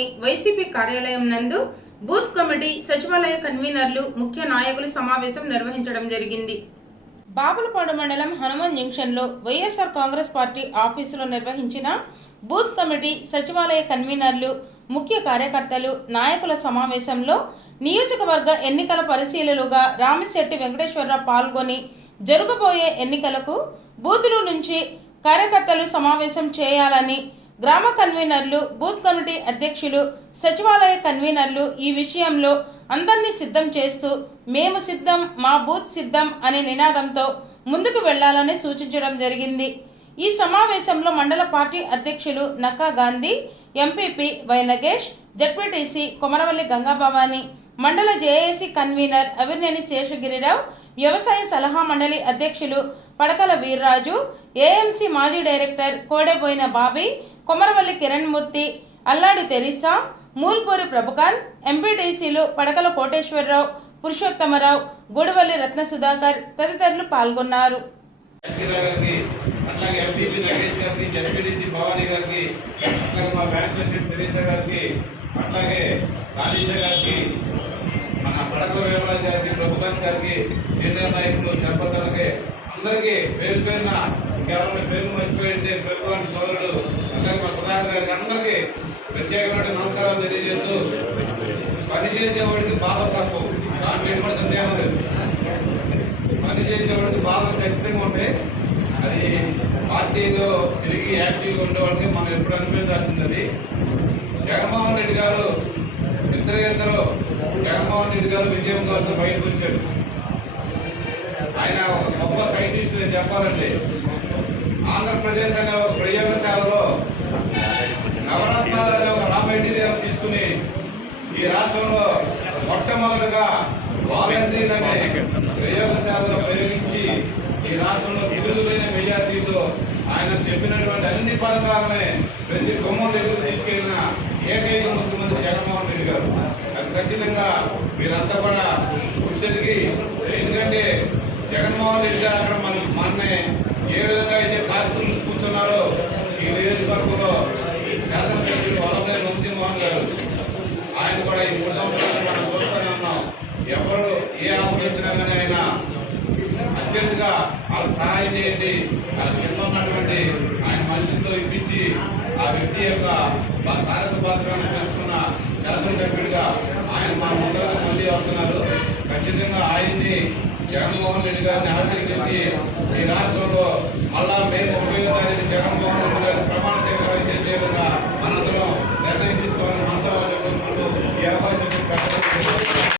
పట్టణంలోని వైసీపీ కార్యాలయం నందు బూత్ కమిటీ, సచివాలయ కన్వీనర్లు, ముఖ్య నాయకులు సమావేశం నిర్వహించడం జరిగింది. బాపులపాడు మండలం హనుమాన్ జంక్షన్లో వైఎస్ఆర్ కాంగ్రెస్ పార్టీ ఆఫీసులో నిర్వహించిన బూత్ కమిటీ, సచివాలయ కన్వీనర్లు, ముఖ్య కార్యకర్తలు, నాయకుల సమావేశంలో నియోజకవర్గ ఎన్నికల పరిశీలకులుగా రామిశెట్టి వెంకటేశ్వరరావు పాల్గొని జరగబోయే ఎన్నికలకు బూతుల నుంచి కార్యకర్తలు సమావేశం చేయాలని, గ్రామ కన్వీనర్లు, బూత్ కమిటీ అధ్యక్షులు, సచివాలయ కన్వీనర్లు ఈ విషయంలో అందరినీ సిద్ధం చేస్తూ మేము సిద్ధం, మా బూత్ సిద్ధం అనే నినాదంతో ముందుకు వెళ్లాలని సూచించడం జరిగింది. ఈ సమావేశంలో మండల పార్టీ అధ్యక్షులు Nakka Gandhi, MPP Y Nagesh, ZPTC Komaravalli Gangabhavani, మండల జేఏసీ కన్వీనర్ అవిర్నేని శేషగిరిరావు, వ్యవసాయ సలహా మండలి అధ్యక్షులు పడకల వీర్రాజు, ఏఎంసీ మాజీ డైరెక్టర్ కోడెబోయిన బాబీ, కొమరవల్లి కిరణ్మూర్తి, అల్లాడి తెరీసా, మూల్పూరి ప్రభుకాంత్, ఎంపీటీసీలు పడకల కోటేశ్వరరావు, పురుషోత్తమరావు, గూడవల్లి రత్న సుధాకర్ తదితరులు పాల్గొన్నారు. అట్లాగే ఎంపీపీ నగేష్ గారికి, జడ్పీటీసీ భవానీ గారికి, అట్లాగే మా బ్యాంక్ ప్రెసిడెంట్ తెరీసా గారికి, అట్లాగే రాజేష గారికి, మన పడకల వీరరాజు గారికి, ప్రభుకాంత్ గారికి, సీనియర్ నాయకులు చర్పతలకి అందరికీ పేరు పేరున కేవలం పేరు మర్చిపోయింటే ప్రభుకాంత్ సోదరుడు అట్లాగే మా సుధాకర్ గారికి అందరికీ ప్రత్యేకమైన నమస్కారాలు తెలియజేస్తూ, పనిచేసేవాడికి బాధ తక్కువ, దాంట్లో ఎటువంటి సందేహం లేదు. పనిచేసేవాడికి బాధలు ఖచ్చితంగా ఉంటాయి. అది పార్టీలో తిరిగి యాక్టివ్గా ఉండే వాళ్ళకి మనం ఎప్పుడు అనిపించాల్సింది. అది జగన్మోహన్ రెడ్డి గారు ఇద్దరు జగన్మోహన్ రెడ్డి గారు విజయం గారితో బయటకు వచ్చారు. ఆయన ఒక గొప్ప సైంటిస్ట్ నేను చెప్పాలండి. ఆంధ్రప్రదేశ్ అనే ఒక ప్రయోగశాలలో నవరత్నాలు అనే ఒక రా మెటీరియల్ తీసుకుని ఈ రాష్ట్రంలో మొట్టమొదటిగా వాలంటీర్ అనే ప్రయోగశాలలో ప్రయోగించి ఈ రాష్ట్రంలో తిరుగులేని మెజార్టీతో ఆయన చెప్పినటువంటి అన్ని పథకాలనే ప్రతి కొమ్మల దగ్గర తీసుకెళ్లిన ఏకైక ముఖ్యమంత్రి జగన్మోహన్ రెడ్డి గారు. అది ఖచ్చితంగా మీరంతా కూడా గుర్తిరిగి, ఎందుకంటే జగన్మోహన్ రెడ్డి గారు అక్కడ మొన్నే ఏ విధంగా అయితే కాచుకుని కూర్చున్నారో ఈ నియోజకవర్గంలో శాసనసభ్యులు వల్లభనేని వంశీమోహన్ గారు, ఆయన కూడా ఈ 3 సంవత్సరాలు మనం చూస్తూనే ఉన్నాం. ఎవరు ఏ ఆపద వచ్చినా కానీ ఆయన అర్జెంటుగా వాళ్ళకి సహాయం చేయండి, వాళ్ళ కింద ఉన్నటువంటి ఆయన మనుషులతో ఇప్పించి ఆ వ్యక్తి యొక్క సాధక పథకాన్ని తెలుసుకున్న శాసనసభ్యుడిగా ఆయన మన ముందరగా మళ్ళీ వస్తున్నారు. ఖచ్చితంగా ఆయన్ని జగన్మోహన్ రెడ్డి గారిని ఆశీర్వదించి ఈ రాష్ట్రంలో మళ్ళా మే 30వ తారీఖు జగన్మోహన్ రెడ్డి గారిని ప్రమాణ స్వీకారం చేసే విధంగా మనందరం నిర్ణయం తీసుకోవాలని మనసావాచ కోరుకుంటూ ఈ అవకాశం